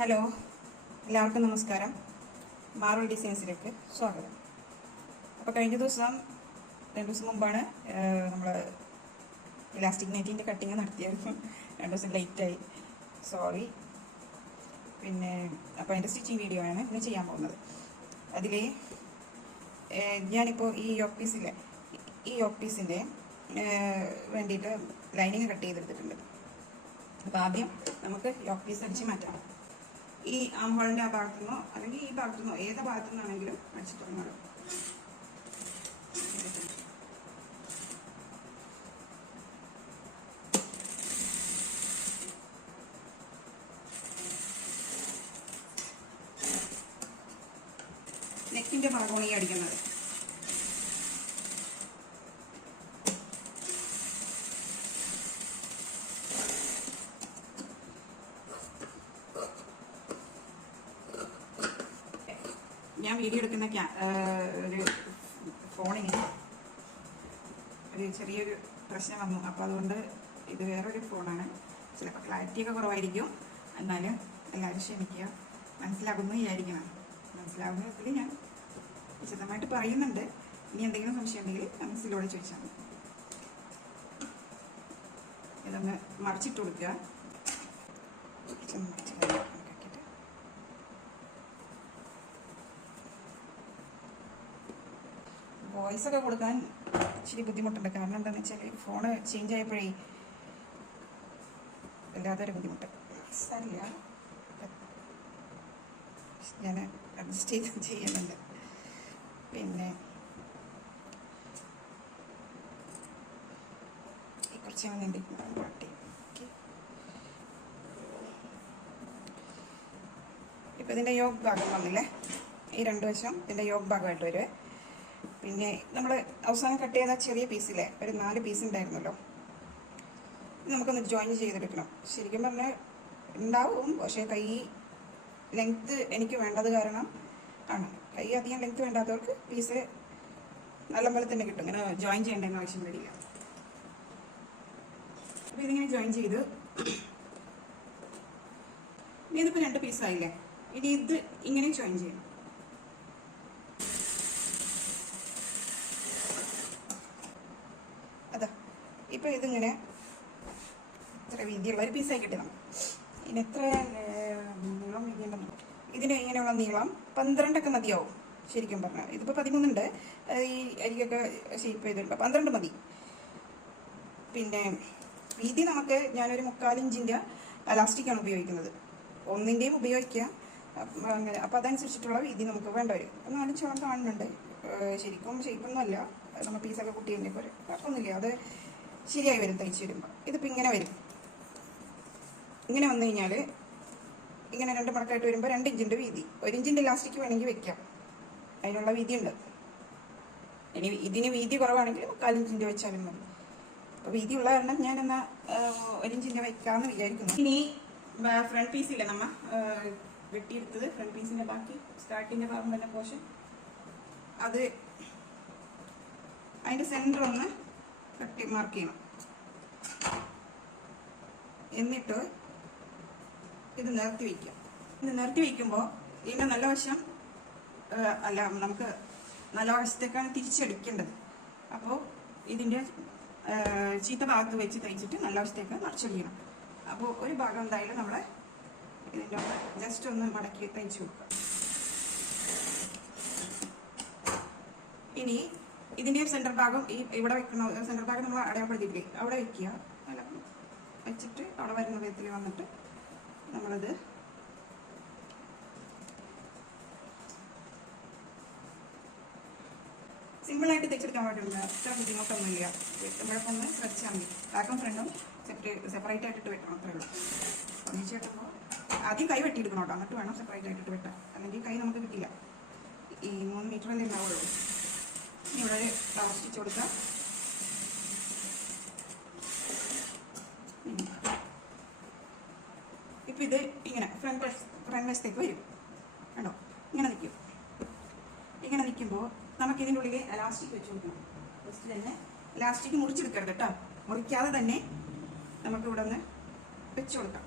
Hello, എല്ലാവർക്കും നമസ്കാരം. Marvel ഡിസൈൻസിലേക്ക് സ്വാഗതം. അപ്പോൾ കഴിഞ്ഞ ദിവസം 2 ദിവസം മുമ്പാണ് നമ്മൾ ഇലാസ്റ്റിക് നെറ്റിൻ്റെ കട്ടിങ് നടത്തിയത്. 2 ദിവസം ലേറ്റായി, സോറി. പിന്നെ അപ്പോൾ അതിൻ്റെ സ്റ്റിച്ചിങ് വീഡിയോ ആണ് ഇന്ന് ചെയ്യാൻ പോകുന്നത്. അതിൽ ഞാനിപ്പോൾ ഈ യോക്ക് പീസിൻ്റെ വേണ്ടിയിട്ട് ലൈനിങ് കട്ട് ചെയ്തെടുത്തിട്ടുണ്ട്. അപ്പോൾ ആദ്യം നമുക്ക് യോക്ക് പീസ് അടിച്ച് മാറ്റാം. ഈ ആംഹോളിൻ്റെ ആ ഭാഗത്തു നിന്നോ അല്ലെങ്കിൽ ഈ ഭാഗത്തു നിന്നോ ഏത് ഭാഗത്തു നിന്നാണെങ്കിലും അടിച്ചു തുടങ്ങണം. നെക്കിൻ്റെ ഭാഗമാണ് ഈ അടിക്കുന്നത്. ഞാൻ വീഡിയോ എടുക്കുന്ന ഒരു ഫോണിന് ഒരു ചെറിയൊരു പ്രശ്നം വന്നു. അപ്പോൾ അതുകൊണ്ട് ഇത് വേറൊരു ഫോണാണ്. ചിലപ്പോൾ ക്ലാരിറ്റിയൊക്കെ കുറവായിരിക്കും, എന്നാലും എല്ലാവരും ക്ഷമിക്കുക. മനസ്സിലാകുന്നു വിചാരിക്കണം. മനസ്സിലാകുന്ന വിധത്തിൽ ഞാൻ വിശദമായിട്ട് പറയുന്നുണ്ട്. ഇനി എന്തെങ്കിലും സംശയം ഉണ്ടെങ്കിൽ മനസ്സിലൂടെ ചോദിച്ചാൽ മതി. ഇതൊന്ന് മറിച്ചിട്ട് കൊടുക്കുക. വോയിസൊക്കെ കൊടുക്കാൻ ഇച്ചിരി ബുദ്ധിമുട്ടുണ്ട്. കാരണം എന്താണെന്ന് വെച്ചാൽ ഫോണ് ചേഞ്ച് ആയപ്പോഴേ വല്ലാത്തൊരു ബുദ്ധിമുട്ട്. സാരില്ല, ഞാൻ അഡ്ജസ്റ്റ് ചെയ്യുന്നുണ്ട്. പിന്നെ ഈ കുറച്ച് വേണ്ടി പാട്ടി. ഇപ്പം ഇതിൻ്റെ യോഗ് ഭാഗം വന്നില്ലേ, ഈ 2 വശം ഇതിൻ്റെ യോഗ് ഭാഗമായിട്ട് വരുവേ. പിന്നെ നമ്മൾ അവസാനം കട്ട് ചെയ്ത ചെറിയ പീസിലെ ഒരു 4 പീസ് ഉണ്ടായിരുന്നല്ലോ, ഇത് നമുക്കൊന്ന് ജോയിൻ ചെയ്തെടുക്കണം. ശരിക്കും പറഞ്ഞാൽ ഉണ്ടാവും, പക്ഷേ കൈ ലെങ്ത്ത് എനിക്ക് വേണ്ടത് കാരണം ആണ്. കൈ അധികം ലെങ്ത്ത് വേണ്ടാത്തവർക്ക് പീസ് നല്ലപോലെ തന്നെ കിട്ടും. ഇങ്ങനെ ജോയിൻ ചെയ്യേണ്ടെന്ന് ആവശ്യം വരില്ല. അപ്പോൾ ഇതിങ്ങനെ ജോയിൻ ചെയ്ത് ഇനി ഇതിപ്പോൾ 2 പീസായില്ലേ, ഇനി ഇത് ഇങ്ങനെ ജോയിൻ ചെയ്യണം. അതാ ഇപ്പം ഇതിങ്ങനെ ഇത്ര വീതിയുള്ള ഒരു പീസായി കിട്ടി നമുക്ക്. ഇനി എത്ര നീളം വീതിയുണ്ടെന്ന്, ഇതിന് ഇങ്ങനെയുള്ള നീളം 12 മതിയാവും ശരിക്കും പറഞ്ഞാൽ. ഇതിപ്പോൾ 13 ഉണ്ട്, ഈ അരികൊക്കെ ഷേപ്പ് ചെയ്തിട്ടുണ്ട്. 12 മതി. പിന്നെ വീതി നമുക്ക് ഞാനൊരു 3/4 ഇഞ്ചിൻ്റെ അലാസ്റ്റിക്കാണ് ഉപയോഗിക്കുന്നത്. 1ൻ്റെയും ഉപയോഗിക്കുക. അങ്ങനെ അപ്പോൾ അതനുസരിച്ചിട്ടുള്ള വീതി നമുക്ക് വേണ്ട വരും. 4 ഇഞ്ചോളം കാണുന്നുണ്ട്. ശരിക്കും ഷേപ്പൊന്നും അല്ല, നമ്മൾ പീസൊക്കെ കുട്ടിയതിൻ്റെ പോലെ കുഴപ്പമൊന്നുമില്ല. അത് ശരിയായി വരും തയ്ച്ച് വരുമ്പോൾ. ഇതിപ്പോൾ ഇങ്ങനെ വരും. ഇങ്ങനെ വന്നു കഴിഞ്ഞാൽ ഇങ്ങനെ 2 മടക്കായിട്ട് വരുമ്പോൾ 2 ഇഞ്ചിൻ്റെ വീതി. 1 ഇഞ്ചിൻ്റെ ഇലാസ്റ്റിക് വേണമെങ്കിൽ വെക്കാം, അതിനുള്ള വീതിയുണ്ട്. ഇനി ഇതിന് വീതി കുറവാണെങ്കിൽ 3/4 ഇഞ്ചിൻ്റെ വെച്ചാലും മതി. അപ്പോൾ വീതിയുള്ള കാരണം ഞാനെന്നാൽ 1 ഇഞ്ചിൻ്റെ വയ്ക്കാമെന്ന് വിചാരിക്കുന്നു. ഇനി ഫ്രണ്ട് പീസില്ലേ നമ്മൾ വെട്ടിയെടുത്തത്, ഫ്രണ്ട് പീസിൻ്റെ ബാക്കി സ്റ്റാർട്ടിൻ്റെ ഭാഗം തന്നെ പോർഷൻ, അത് അതിൻ്റെ സെൻറ്റർ ഒന്ന് മാർക്ക് ചെയ്യണം. എന്നിട്ട് ഇത് നിരത്തി വയ്ക്കുക. ഇത് നിരത്തി വയ്ക്കുമ്പോൾ ഇതിൻ്റെ നല്ല വശം അല്ല, നമുക്ക് നല്ല വശത്തേക്കാണ് തിരിച്ചെടുക്കേണ്ടത്. അപ്പോൾ ഇതിൻ്റെ ചീത്ത ഭാഗത്ത് വെച്ച് തയ്ച്ചിട്ട് നല്ല വശത്തേക്ക് മറിച്ചടിക്കണം. അപ്പോൾ ഒരു ഭാഗം എന്തായാലും നമ്മൾ ഇതിൻ്റെ ജസ്റ്റ് ഒന്ന് മടക്കി തയ്ച്ചു കൊടുക്കുക. ഇനി ഇതിൻ്റെ സെൻറ്റർ ഭാഗം ഇവിടെ വെക്കണ സെൻറ്റർ ഭാഗം നമ്മൾ അടയാളപ്പെടുത്തിയില്ലേ, അവിടെ വെക്കുക. അല്ല, വെച്ചിട്ട് അവിടെ വരുന്ന വിധത്തിൽ വന്നിട്ട് നമ്മളത് സിമ്പിളായിട്ട് തെച്ചെടുക്കാൻ പാടില്ല. അത്ര ബുദ്ധിമുട്ടൊന്നുമില്ല. വെട്ടുമ്പോഴൊക്കെ ഒന്ന് ശ്രദ്ധിച്ചാൽ മതി. ബാക്കും ഫ്രണ്ടും സെപ്പറേറ്റ് ആയിട്ടിട്ട് വെട്ടണം, അത്രേ ഉള്ളൂ. ഒന്നിച്ച് വെട്ടുമ്പോൾ ആദ്യം കൈ വെട്ടിയെടുക്കണം കേട്ടോ, എന്നിട്ട് വേണം സെപ്പറേറ്റ് ആയിട്ടിട്ട് വെട്ടാൻ. അല്ലെങ്കിൽ കൈ നമുക്ക് കിട്ടില്ല. ഈ 3 മീറ്റർ വരെ ഉണ്ടാവുള്ളൂ. ഇനി ഇവിടെ ഒരു ഫ്ലവർ സ്റ്റിച്ച് കൊടുക്കാം. ഇപ്പം ഇത് ഇങ്ങനെ ഫ്രണ്ട് വശത്തേക്ക് വരും കേട്ടോ. ഇങ്ങനെ നിൽക്കും. ഇങ്ങനെ നിൽക്കുമ്പോൾ നമുക്ക് ഇതിൻ്റെ ഉള്ളിൽ എലാസ്റ്റിക് വെച്ച് കൊടുക്കണം. ഫസ്റ്റ് തന്നെ എലാസ്റ്റിക് മുറിച്ചെടുക്കരുത് കേട്ടോ. മുറിക്കാതെ തന്നെ നമുക്ക് ഇവിടെ ഒന്ന് വെച്ച് കൊടുക്കാം.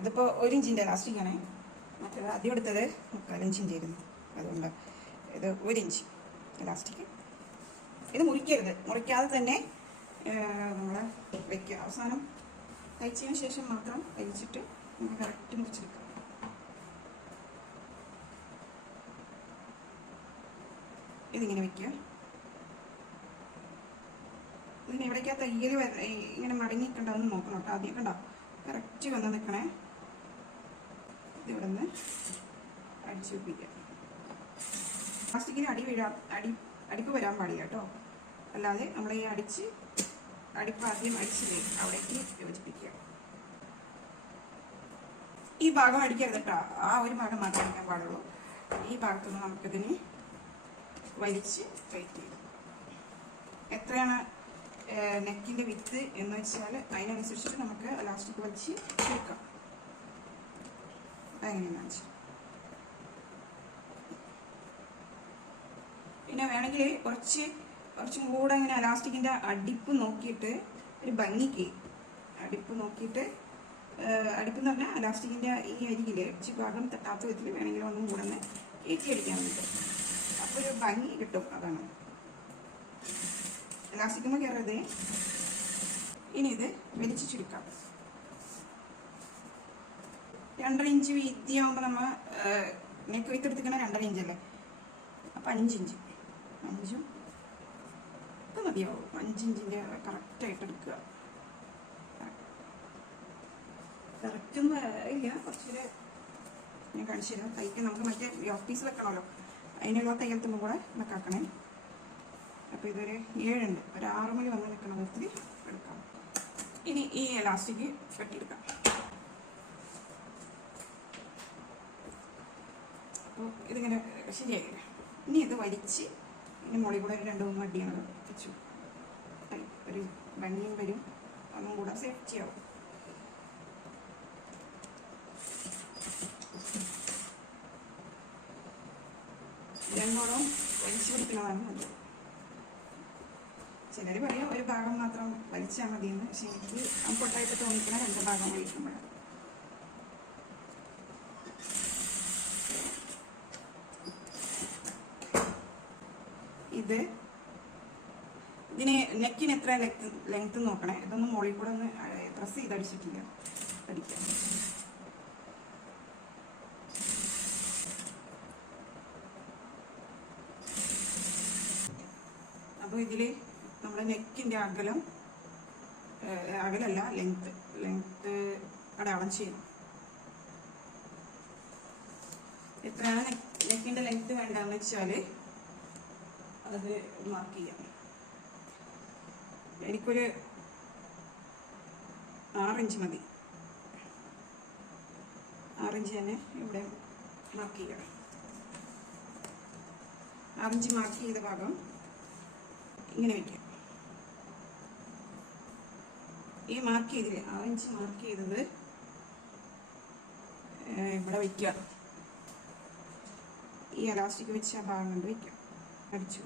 ഇതിപ്പോൾ 1 ഇഞ്ചിൻ്റെ ഇലാസ്റ്റിക്കാണ്. മറ്റേത് ആദ്യം എടുത്തത് 3/4 ഇഞ്ചിൻ്റെ ആയിരുന്നു. അതുകൊണ്ട് ഇത് 1 ഇഞ്ച് ഇലാസ്റ്റിക്. ഇത് മുറിക്കരുത്, മുറിക്കാതെ തന്നെ നമ്മൾ വയ്ക്കുക. അവസാനം തയ്ച്ചതിന് ശേഷം മാത്രം തയ്ച്ചിട്ട് നമുക്ക് കറക്റ്റ് മുറിച്ചെടുക്കാം. ഇതിങ്ങനെ വയ്ക്കുക. ഇതിന് എവിടേക്കാ തയ്യൽ ഇങ്ങനെ മടങ്ങി നിൽക്കണ്ടെന്ന് നോക്കണം കേട്ടോ. ആദ്യം കണ്ടോ കറക്റ്റ് വന്ന് നിൽക്കണേ. ഇതിവിടെ നിന്ന് അടിച്ചു വെപ്പിക്കുക. പ്ലാസ്റ്റിക്കിന് അടിപ്പ് വരാൻ പാടില്ല കേട്ടോ. അല്ലാതെ നമ്മൾ ഈ അടിപ്പ് ആദ്യം അടിച്ചില്ലേ അവിടേക്ക് യോജിപ്പിക്കുക. ഈ ഭാഗം അടിക്കരുത് കേട്ടോ, ആ ഒരു ഭാഗം മാത്രമേ അടിക്കാൻ പാടുള്ളൂ. ഈ ഭാഗത്തുനിന്ന് നമുക്കിതിന് വലിച്ച് ടൈറ്റ് ചെയ്യും. എത്രയാണ് നെക്കിൻ്റെ വിത്ത് എന്ന് വെച്ചാൽ അതിനനുസരിച്ചിട്ട് നമുക്ക് ഇലാസ്റ്റിക് വലിച്ച് കൊടുക്കാം. അതെങ്ങനെയാണെന്ന് വെച്ചാൽ പിന്നെ വേണമെങ്കിൽ കുറച്ചും കൂടെ ഇങ്ങനെ ഇലാസ്റ്റിക്കിൻ്റെ അടിപ്പ് നോക്കിയിട്ട് ഒരു ഭംഗിക്ക് അടിപ്പ് നോക്കിയിട്ട് അടിപ്പെന്ന് പറഞ്ഞാൽ ഇലാസ്റ്റിക്കിൻ്റെ ഈ അരികിൽ ഇച്ചിരി ഭാഗം തട്ടാത്ത വിധത്തിൽ വേണമെങ്കിൽ ഒന്നും കൂടെ ഒന്ന് കയറ്റി അടിക്കാൻ വേണ്ടിയിട്ട് അപ്പോൾ ഒരു ഭംഗി കിട്ടും. അതാണ് ഇലാസ്റ്റിക്കുമ്പോൾ കയറരുത്. ഇനി ഇത് വലിച്ചു ചുരുക്കാം. 2.5 ഇഞ്ച് വീതിയാകുമ്പോൾ നമ്മൾ നെക്ക് വിത്തെടുത്തിരിക്കണ 2.5 ഇഞ്ചല്ലേ, അപ്പം 5 ഇഞ്ച് 5ഉം ഇത് മതിയാവും. 5 ഇഞ്ചിൻ്റെ കറക്റ്റായിട്ട് എടുക്കുക. കറക്റ്റൊന്നും ഇല്ല, കുറച്ചൊരു ഞാൻ കാണിച്ചു തരാം. തയ്ക്കാൻ നമുക്ക് മറ്റേ യോക്ക് പീസ് വെക്കണമല്ലോ, അതിനുള്ള തയ്യൽത്തുമ്പോൾ കൂടെ വെക്കാക്കണേ. അപ്പോൾ ഇതൊരു 7 ഉണ്ട്, ഒരു 6 മണി വന്ന് നിൽക്കണ വിധത്തിൽ എടുക്കാം. ഇനി ഈ എലാസ്റ്റിക് കെട്ടിയെടുക്കാം. അപ്പോൾ ഇതിങ്ങനെ ശരിയായില്ലേ. ഇനി ഇത് വലിച്ച് ഇനി മുകളിൽ കൂടെ ഒരു 2-3 അടിയാണ് വെച്ചു. ഒരു ഭംഗിയും വരും, ഒന്നും കൂടെ സേഫ്റ്റി ആവും. രണ്ടോളം വലിച്ചു പിടിക്കുന്നതാണ് നല്ലത്. ചിലർ പറയും ഒരു ഭാഗം മാത്രം വലിച്ചാൽ മതിയെന്ന്, പക്ഷെ എനിക്ക് കംഫർട്ടായിട്ട് തോന്നിക്കുന്ന 2 ഭാഗം വലിക്കുമ്പോഴാണ്. ഇതിന് നെക്കിന് എത്ര ലെങ്ത് നോക്കണേ. ഇതൊന്നും മുകളിൽ കൂടെ ഒന്ന് പ്രസ് ചെയ്ത് അടിച്ചിട്ടില്ല, അടിക്കാം. അപ്പോൾ ഇതിൽ നമ്മുടെ നെക്കിൻ്റെ അകലല്ല ലെങ്ത്ത് അടയാളം ചെയ്യണം. എത്രയാണ് നെക്കിൻ്റെ ലെങ്ത്ത് വേണ്ടതെന്ന് വെച്ചാൽ അത് മാർക്ക് ചെയ്യാം. എനിക്കൊരു 6 ഇഞ്ച് മതി. 6 ഇഞ്ച് തന്നെ ഇവിടെ മാർക്ക് ചെയ്യണം. 6 ഇഞ്ച് മാർക്ക് ചെയ്ത ഭാഗം ഇങ്ങനെ വയ്ക്കാം. ഈ മാർക്ക് ചെയ്തില്ലേ 6 ഇഞ്ച് മാർക്ക് ചെയ്തത് ഇവിടെ വയ്ക്കുക. ഈ എലാസ്റ്റിക് വെച്ച് ആ ഭാഗം കൊണ്ട് വയ്ക്കാം. അടിച്ചു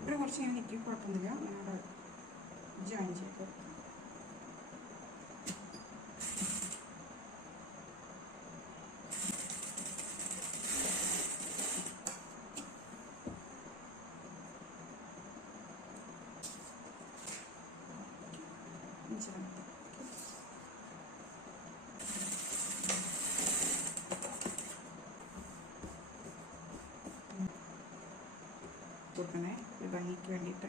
ഇവിടെ കുറച്ച് ഇങ്ങനെ നിൽക്കി, കുഴപ്പമൊന്നുമില്ല. ഞാനവിടെ ജോയിൻ ചെയ്ത് കൊടുക്കണേ ഒരു ഭംഗിക്ക് വേണ്ടിയിട്ട്.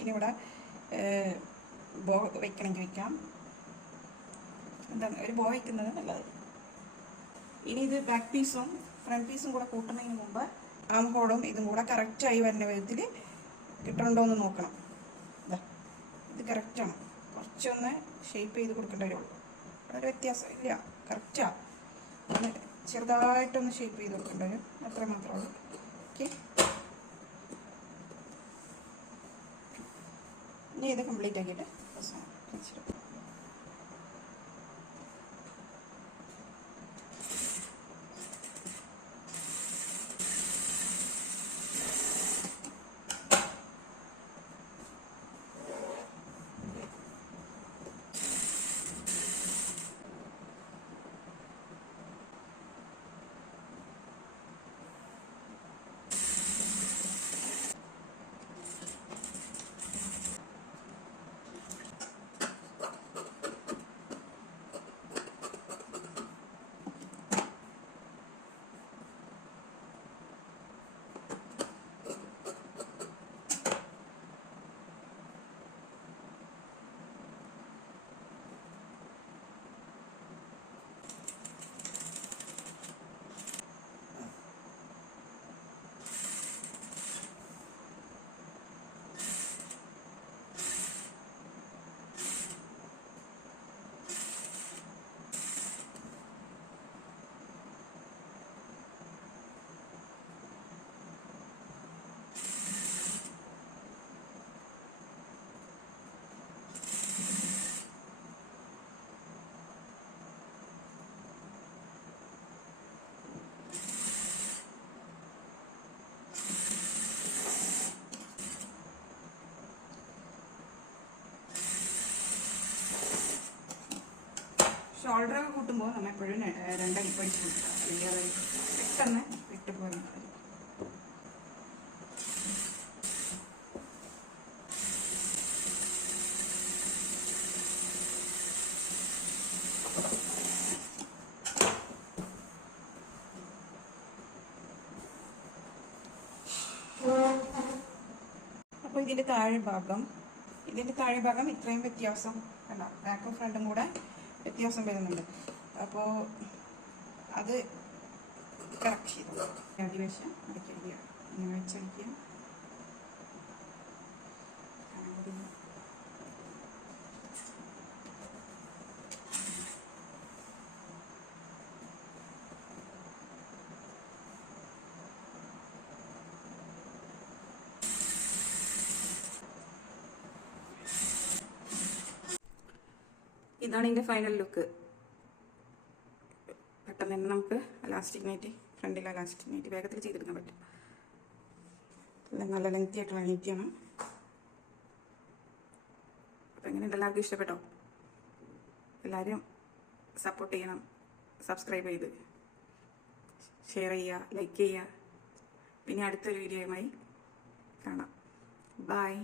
ഇനി ഇവിടെ ബോ വയ്ക്കണമെങ്കിൽ വയ്ക്കാം. എന്താണ് ഒരു ബോ വയ്ക്കുന്നത് നല്ലത്. ഇനി ഇത് ബാക്ക് പീസും ഫ്രണ്ട് പീസും കൂടെ കൂട്ടുന്നതിന് മുമ്പ് ആം ഹോളും ഇതും കൂടെ കറക്റ്റായി വരുന്ന വിധത്തിൽ കിട്ടണുണ്ടോ എന്ന് നോക്കണം. ഇത് കറക്റ്റാണ്. കുറച്ചൊന്ന് ഷേപ്പ് ചെയ്ത് കൊടുക്കേണ്ട വരുള്ളൂ. വളരെ വ്യത്യാസം ഇല്ല, കറക്റ്റാണ്. ഒന്ന് ചെറുതായിട്ടൊന്ന് ഷേപ്പ് ചെയ്ത് കൊടുക്കേണ്ട വരും, അത്ര മാത്രമേ ഉള്ളൂ. ഓക്കെ, ഇനി ഇത് കംപ്ലീറ്റ് ആക്കിയിട്ട് വെച്ചിട്ട് ഷോൾഡറൊക്കെ കൂട്ടുമ്പോൾ നമ്മൾ എപ്പോഴും രണ്ടടി പഠിച്ചു കൊടുക്കുക, അല്ലെങ്കിൽ അത് പെട്ടെന്ന് വിട്ടുപോകുന്നത്. അപ്പോൾ ഇതിൻ്റെ താഴെ ഭാഗം ഇത്രയും വ്യത്യാസം അല്ല, ബാക്കും ഫ്രണ്ടും കൂടെ വ്യത്യാസം വരുന്നുണ്ട്. അപ്പോൾ അത് കറക്റ്റ് ചെയ്തു അടിവശം അടിക്കടിക്കുക, ഇങ്ങനെ വെച്ചടിക്കുക. ഇതാണ് ഇതിൻ്റെ ഫൈനൽ ലുക്ക്. പെട്ടെന്ന് തന്നെ നമുക്ക് ഇലാസ്റ്റിക് നൈറ്റി, ഫ്രണ്ടിൽ ഇലാസ്റ്റിക് നൈറ്റി വേഗത്തിൽ ചെയ്തെടുക്കാൻ പറ്റും. നല്ല ലെങ്തി ആയിട്ടുള്ള നൈറ്റിയാണ്. അപ്പം എങ്ങനെയുണ്ട്, എല്ലാവർക്കും ഇഷ്ടപ്പെട്ടോ? എല്ലാവരും സപ്പോർട്ട് ചെയ്യണം, സബ്സ്ക്രൈബ് ചെയ്ത് ഷെയർ ചെയ്യുക, ലൈക്ക് ചെയ്യുക. പിന്നെ അടുത്തൊരു വീഡിയോയുമായി കാണാം. ബൈ.